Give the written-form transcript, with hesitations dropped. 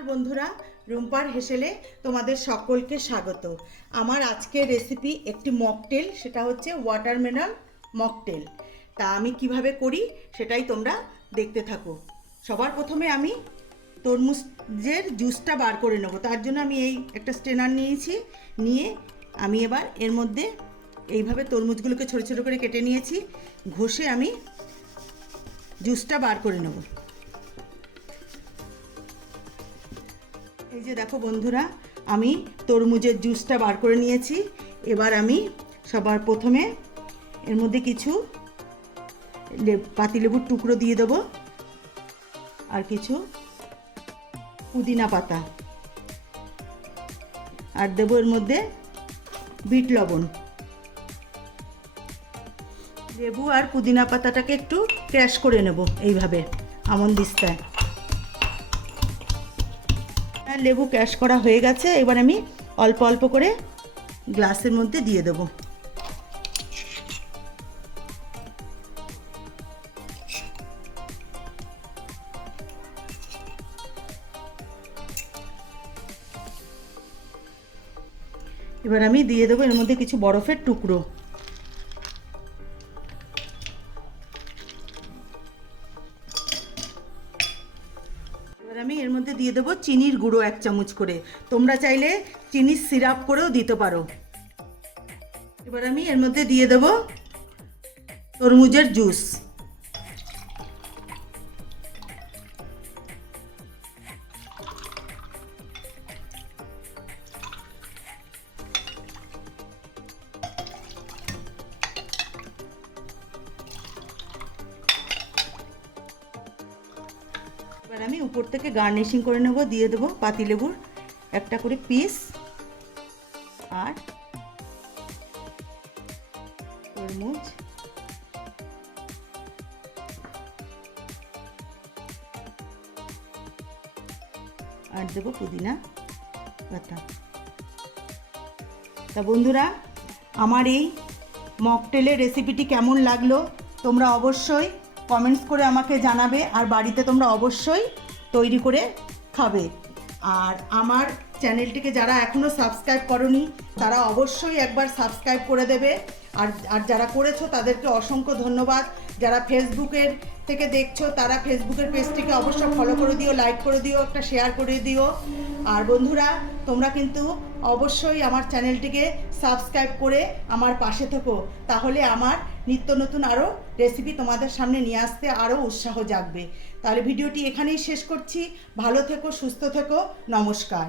নমস্কার বন্ধুরা, রুম্পার হেসেলে তোমাদের সকলকে স্বাগত। আমার আজকের রেসিপি একটি মকটেল, সেটা হচ্ছে ওয়াটারমেলন মকটেল। তা আমি কিভাবে করি সেটাই তোমরা দেখতে থাকো। সবার প্রথমে আমি তরমুজের জুসটা বার করে নেবো। তার জন্য আমি এই একটা স্ট্রেনার নিয়েছি, নিয়ে আমি এবার এর মধ্যে এইভাবে তরমুজগুলোকে ছোটো ছোটো করে কেটে নিয়েছি, ঘষে আমি জুসটা বার করে নেব। এই যে দেখো বন্ধুরা, আমি তরমুজের জুসটা বার করে নিয়েছি। এবার আমি সবার প্রথমে এর মধ্যে কিছু পাতিলেবুর টুকরো দিয়ে দেবো, আর কিছু পুদিনা পাতা, আর দেবো এর মধ্যে বিট লবণ। লেবু আর পুদিনা পাতাটাকে একটু ক্র্যাশ করে নেব এইভাবে আমন্ড দিস্তায়। লেবু ক্র্যাশ করা হয়ে গেছে। এবার আমি অল্প অল্প করে গ্লাসের মধ্যে দিয়ে দেবো। এবার আমি দিয়ে দেবো এর মধ্যে কিছু বরফের টুকরো। এবার আমি এর মধ্যে দিয়ে দেবো চিনির গুঁড়ো 1 চামচ করে। তোমরা চাইলে চিনির সিরাপ করেও দিতে পারো। এবার আমি এর মধ্যে দিয়ে দেবো তরমুজের জুস। এবার আমি উপর থেকে গার্নিশিং করে নেব, দিয়ে দেবো পাতিলেবুর একটা করে পিস, আর তরমুজ, আর দেবো পুদিনা পাতা। তা বন্ধুরা, আমার এই মকটেলের রেসিপিটি কেমন লাগলো তোমরা অবশ্যই কমেন্টস করে আমাকে জানাবে, আর বাড়িতে তোমরা অবশ্যই তৈরি করে খাবে। আর আমার চ্যানেলটিকে যারা এখনও সাবস্ক্রাইব করোনি তারা অবশ্যই একবার সাবস্ক্রাইব করে দেবে। আর যারা করেছো তাদেরকে অসংখ্য ধন্যবাদ। যারা ফেসবুকের থেকে দেখছো তারা ফেসবুকের পেজটিকে অবশ্যই ফলো করে দিও, লাইক করে দিও, একটা শেয়ার করে দিও। আর বন্ধুরা, তোমরা কিন্তু অবশ্যই আমার চ্যানেলটিকে সাবস্ক্রাইব করে আমার পাশে থেকো, তাহলে আমার নিত্য নতুন আরও রেসিপি তোমাদের সামনে নিয়ে আসতে আরও উৎসাহ জাগবে। তাহলে ভিডিওটি এখানেই শেষ করছি। ভালো থেকো, সুস্থ থেকো, নমস্কার।